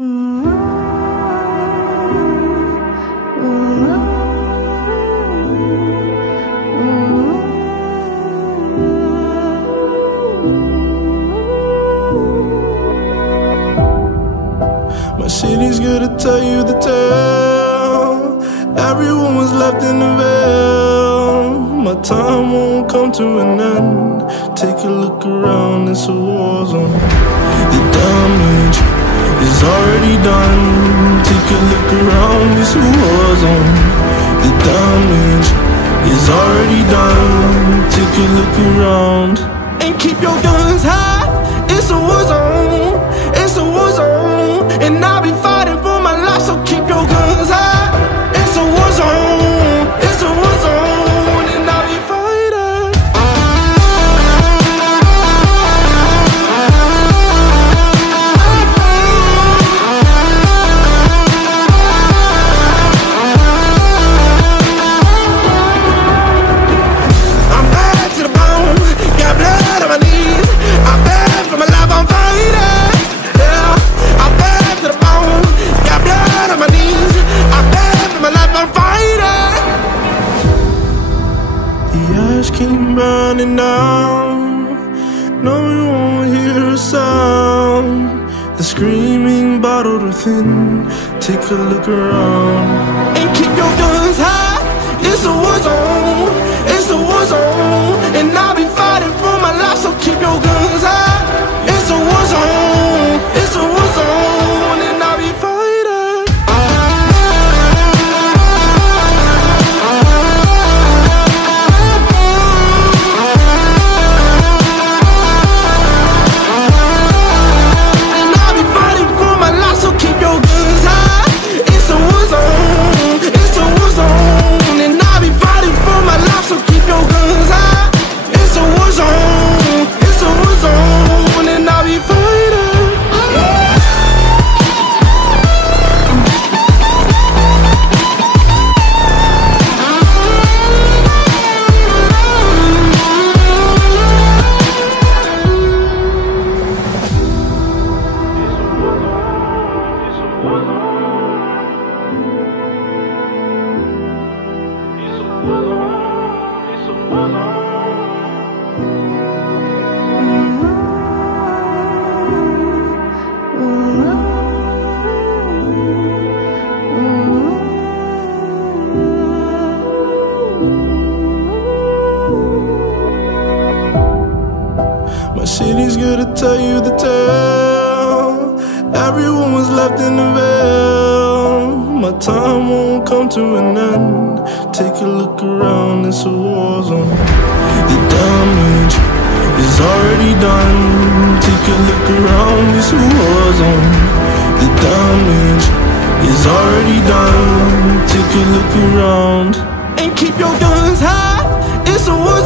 My city's good to tell you the tale. Everyone was left in the veil. My time won't come to an end. Take a look around, it's a war zone. The damage is already done. Take a look around, it's a war zone. The damage is already done. Take a look around and keep your guns high. It's a war zone. It's a war zone. And I'll be fighting for my life, so keep your guns high. It's a war zone. It's a war zone. And I'll be fighting. I'm bad to the bone. Got blood on my knees. I'm bad for my life, I'm fighting. Yeah, I'm bad to the bone. Got blood on my knees. I'm bad for my life, I'm fighting. The ash keep burning down. No, you won't hear a sound. The screaming bottled within. Take a look around and keep your guns high. It's a war zone. It's a war zone. And I'll be fighting for my life, so keep your guns high. It's a war zone. It's a war zone. And I'll be fighting. And I'll be fighting for my life, so keep your guns high. It's a war zone. It's a war zone. And I'll be fighting for my life, so keep your guns high. It's a war zone. It's a war zone. And I'll be fighting. My city's good to tell you the tale. Everyone was left in the veil. My time won't come to an end. Take a look around, it's a war zone. The damage is already done. Take a look around, it's a war zone. The damage is already done. Take a look around and keep your guns high. It's a war